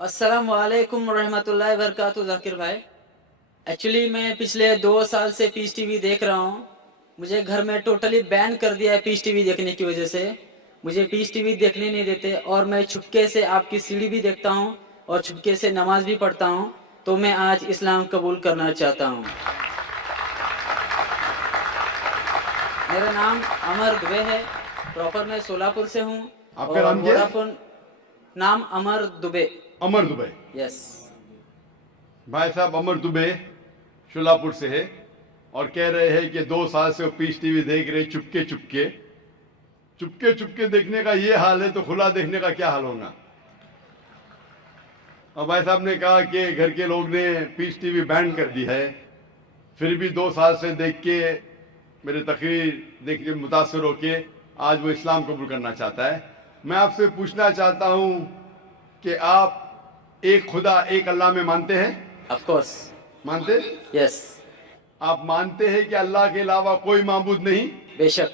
अस्सलाम वालेकुम रहमतुल्लाहि वबरकातुहू जाकिर भाई। एक्चुअली मैं पिछले 2 साल से पीस टीवी देख रहा हूँ। मुझे घर में टोटली बैन कर दिया है पीस टीवी देखने की वजह से। मुझे पीस टीवी देखने नहीं देते और मैं छुपके से आपकी सीढ़ी भी देखता हूँ और छुपके से नमाज भी पढ़ता हूँ। तो मैं आज इस्लाम कबूल करना चाहता हूँ। मेरा नाम अमर दुबे है। प्रॉपर मैं सोलापुर से हूँ। आपका और नाम क्या है? वोडाफोन नाम अमर दुबे। अमर दुबे। यस। भाई साहब अमर दुबे शोलापुर से है और कह रहे हैं कि 2 साल से वो पीस टीवी देख रहे चुपके चुपके। चुपके चुपके देखने का ये हाल है तो खुला देखने का क्या हाल होगा। और भाई साहब ने कहा कि घर के लोग ने पीस टीवी बैन कर दी है, फिर भी 2 साल से देख के मेरे तकरीर देख के मुतासर होके आज वो इस्लाम कबूल करना चाहता है। मैं आपसे पूछना चाहता हूँ कि आप एक खुदा एक अल्लाह में मानते हैं? Of course. मानते? यस। आप मानते हैं कि अल्लाह के अलावा कोई माबूद नहीं? बेशक।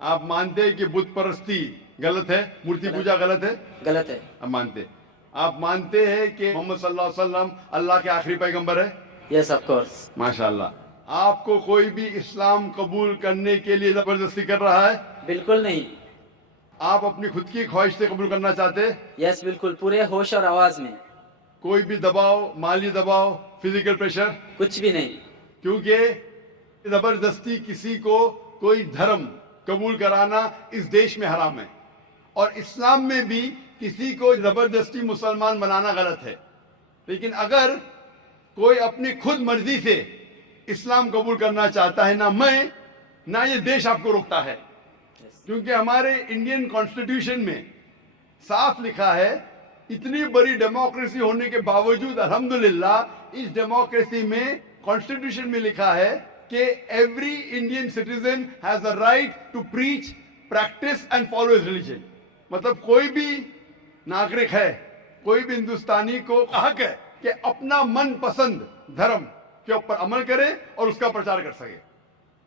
आप मानते हैं कि बुत परस्ती गलत है, मूर्ति पूजा गलत है? गलत है। आप मानते। आप मानते हैं कि मोहम्मद सल्लल्लाहु अलैहि वसल्लम अल्लाह के आखिरी पैगंबर है? Yes of course. माशाअल्लाह। आपको कोई भी इस्लाम कबूल करने के लिए जबरदस्ती कर रहा है? बिल्कुल नहीं। आप अपनी खुद की ख्वाहिश से कबूल करना चाहते हैं? यस बिल्कुल, पूरे होश और आवाज में। कोई भी दबाव, माली दबाव, फिजिकल प्रेशर? कुछ भी नहीं। क्योंकि जबरदस्ती किसी को कोई धर्म कबूल कराना इस देश में हराम है और इस्लाम में भी किसी को जबरदस्ती मुसलमान बनाना गलत है। लेकिन अगर कोई अपनी खुद मर्जी से इस्लाम कबूल करना चाहता है, ना मैं ना ये देश आपको रोकता है, क्योंकि हमारे इंडियन कॉन्स्टिट्यूशन में साफ लिखा है, इतनी बड़ी डेमोक्रेसी होने के बावजूद अल्हम्दुलिल्लाह इस डेमोक्रेसी में कॉन्स्टिट्यूशन में लिखा है कि every Indian citizen has a right to preach, practice and follow his religion. मतलब कोई भी नागरिक है, कोई भी हिंदुस्तानी को हक है कि अपना मन पसंद धर्म के ऊपर अमल करे और उसका प्रचार कर सके।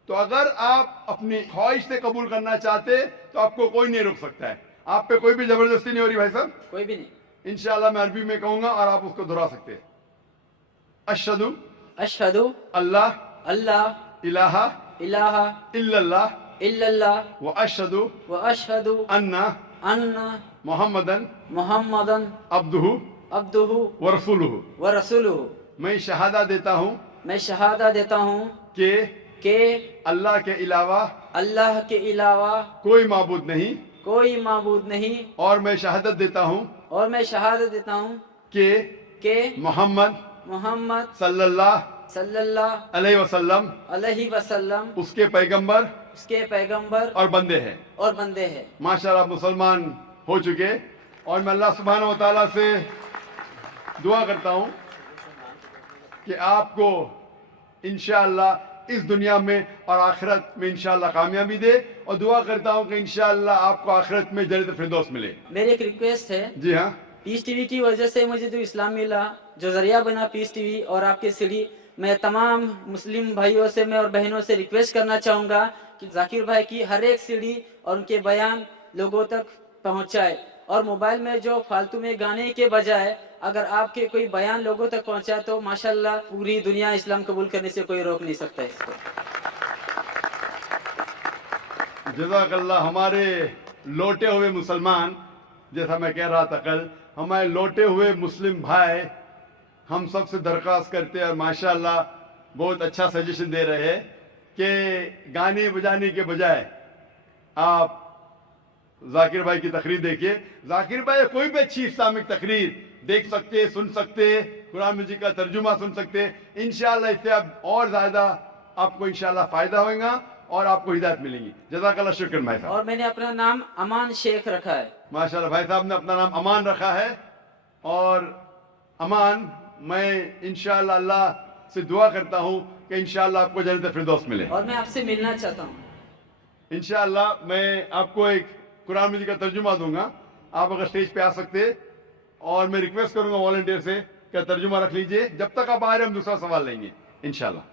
तो अगर आप अपनी ख्वाहिश से कबूल करना चाहते तो आपको कोई नहीं रोक सकता है। आप पे कोई भी जबरदस्ती नहीं हो रही भाई साहब। कोई भी नहीं। इंशाल्लाह मैं अरबी में कहूंगा और आप उसको दोहरा सकते हैं। अशहदु अशहदु अल्लाह अल्लाह इलाहा इलाहा इल्लल्लाह इल्लल्लाह व अशहदु व अशहदु अन्ना अन्ना मोहम्मदन मुहम्मदन अब्दुहु अब्दुहु व रसूलुहु। व रसूलुहु। मैं शहादा देता हूँ मैं शहादा देता हूँ कि अल्लाह के अलावा अल्लाह के अलावा कोई माबूद नहीं, कोई माबूद नहीं। और मैं शहादत देता हूँ और मैं शहादत देता हूँ कि मोहम्मद मोहम्मद सल्लल्लाहु सल्लल्लाहु अलैहि वसल्लम उसके पैगंबर और बंदे हैं। हैं। माशाल्लाह मुसलमान हो चुके और मैं अल्लाह सुब्हानहू व तआला से दुआ करता हूँ कि आपको इंशाअल्लाह इस दुनिया में और आखिरत में इंशाअल्लाह कामयाबी दे, और दुआ करता हूँ कि इंशाअल्लाह आपको आखिरत में जन्नत फिरदौस मिले। मेरी एक रिक्वेस्ट है। जी हाँ। पीस टीवी की वजह से मुझे जो इस्लाम मिला, जो जरिया बना पीस टीवी और आपके सीढ़ी, मैं तमाम मुस्लिम भाइयों से मैं और बहनों से रिक्वेस्ट करना चाहूँगा कि जाकिर भाई की हर एक सीढ़ी और उनके बयान लोगों तक पहुँचाए, और मोबाइल में जो फालतू में गाने के बजाय अगर आपके कोई बयान लोगों तक पहुँचाए तो माशाल्लाह पूरी दुनिया इस्लाम कबूल करने से कोई रोक नहीं सकता इसको। जज़ाकल्लाह। हमारे लौटे हुए मुसलमान, जैसा मैं कह रहा था कल, हमारे लौटे हुए मुस्लिम भाई हम सब से दरख्वास्त करते हैं और माशाअल्लाह बहुत अच्छा सजेशन दे रहे हैं कि गाने बजाने के बजाय आप जाकिर भाई की तकरीर देखिए। जाकिर भाई कोई भी अच्छी इस्लामिक तकरीर देख सकते, सुन सकते, कुरान मजीद का तर्जुमा सुन सकते। इंशाअल्लाह इससे आप और ज्यादा आपको इंशाअल्लाह फायदा होगा और आपको हिदायत मिलेगी। जज़ाकल्लाह, शुक्र भाई साहब। और मैंने अपना नाम अमान शेख रखा है। माशाअल्लाह भाई साहब ने अपना नाम अमान रखा है, और अमान मैं इंशाअल्लाह अल्लाह से दुआ करता हूँ कि इंशाअल्लाह आपको जन्नत फिरदौस मिले। और मैं आपसे मिलना चाहता हूँ। इंशाअल्लाह मैं आपको एक कुरान मजीद का तर्जुमा दूंगा, आप अगर स्टेज पे आ सकते, और मैं रिक्वेस्ट करूंगा वॉलंटियर से कि तर्जुमा रख लीजिए। जब तक आप आ रहे हैं हम दूसरा सवाल लेंगे इंशाअल्लाह।